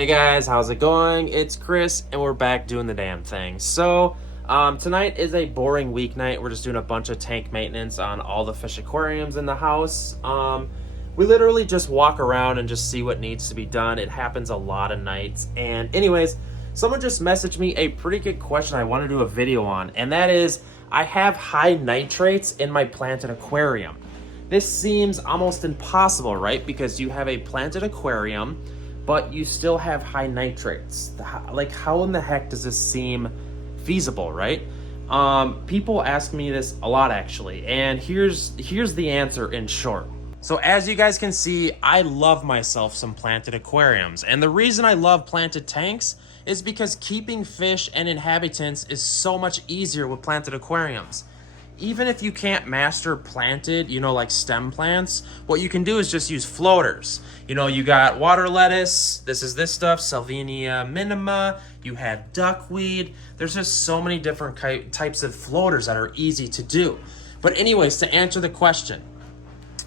Hey guys, how's it going? It's Chris, and we're back doing the damn thing. So, tonight is a boring weeknight. We're just doing a bunch of tank maintenance on all the fish aquariums in the house. We literally just walk around and just see what needs to be done. It happens a lot of nights. And anyways, someone just messaged me a pretty good question I want to do a video on, and that is, I have high nitrates in my planted aquarium. This seems almost impossible, right? Because you have a planted aquarium, but you still have high nitrates. Like, how in the heck does this seem feasible, right? People ask me this a lot, actually, and here's the answer in short. So as you guys can see, I love myself some planted aquariums, and the reason I love planted tanks is because keeping fish and inhabitants is so much easier with planted aquariums. Even if you can't master planted, like stem plants, what you can do is just use floaters. You got water lettuce, this stuff, Salvinia minima, you have duckweed. There's just so many different types of floaters that are easy to do. But anyways, to answer the question,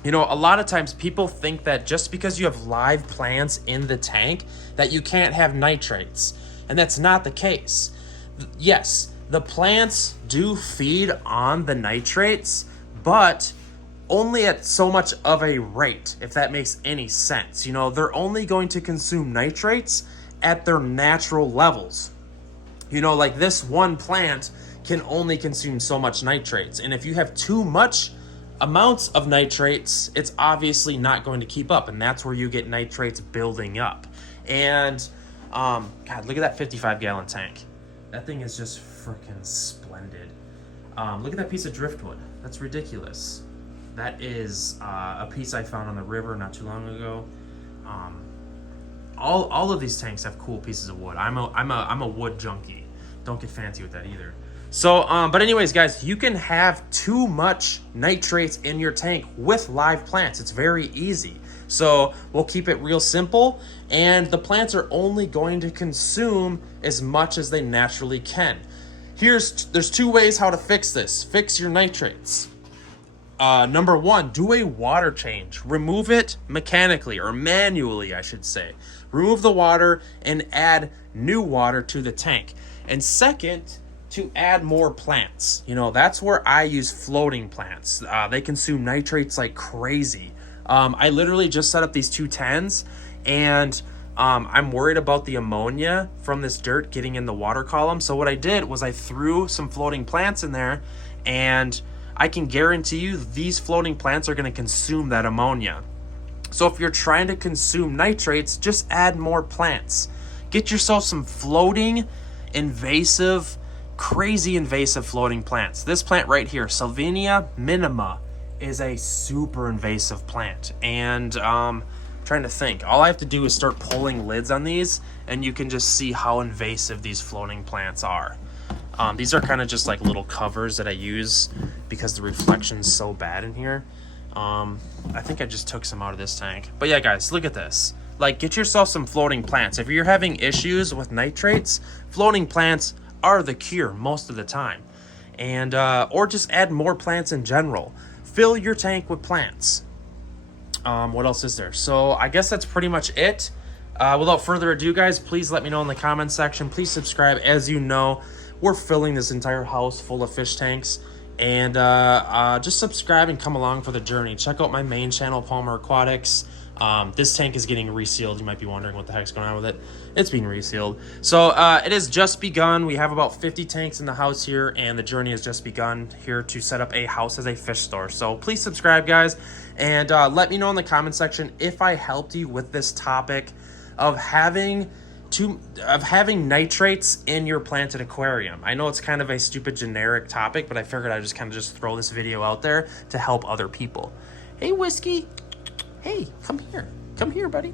a lot of times people think that just because you have live plants in the tank that you can't have nitrates. And that's not the case. Yes, the plants do feed on the nitrates, but only at so much of a rate, if that makes any sense. They're only going to consume nitrates at their natural levels. Like this one plant can only consume so much nitrates. And if you have too much amounts of nitrates, it's obviously not going to keep up. And that's where you get nitrates building up. And God, look at that 55-gallon tank. That thing is just freaking splendid. Look at that piece of driftwood. That's ridiculous. That is a piece I found on the river not too long ago. All of these tanks have cool pieces of wood. I'm a wood junkie. Don't get fancy with that either. So, but anyways, guys, you can have too much nitrates in your tank with live plants. It's very easy. So we'll keep it real simple, and the plants are only going to consume as much as they naturally can. There's two ways how to fix this. Fix your nitrates. Number one, do a water change. Remove it mechanically, or manually, I should say. Remove the water and add new water to the tank. And second, to add more plants. That's where I use floating plants. They consume nitrates like crazy. I literally just set up these 210s, and I'm worried about the ammonia from this dirt getting in the water column. So what I did was I threw some floating plants in there, and I can guarantee you these floating plants are going to consume that ammonia. So if you're trying to consume nitrates, just add more plants. Get yourself some floating, crazy invasive floating plants. This plant right here, Salvinia minima, is a super invasive plant. And trying to think, all I have to do is start pulling lids on these, and you can just see how invasive these floating plants are. These are kind of just like little covers that I use because the reflection's so bad in here. I think I just took some out of this tank. But yeah, guys, look at this. Like, get yourself some floating plants. If you're having issues with nitrates, floating plants are the cure most of the time. And or just add more plants in general. Fill your tank with plants. What else is there? So I guess that's pretty much it. Without further ado, guys, please let me know in the comments section. Please subscribe. As you know, we're filling this entire house full of fish tanks. And just subscribe and come along for the journey. Check out my main channel, Palmer Aquatics. This tank is getting resealed. You might be wondering what the heck's going on with it. It's being resealed. So it has just begun. We have about 50 tanks in the house here, and the journey has just begun here to set up a house as a fish store. So please subscribe, guys, and let me know in the comment section if I helped you with this topic of having nitrates in your planted aquarium. I know it's kind of a stupid generic topic, but I figured I'd just kind of throw this video out there to help other people. Hey, Whiskey. Hey, come here. Come here, buddy.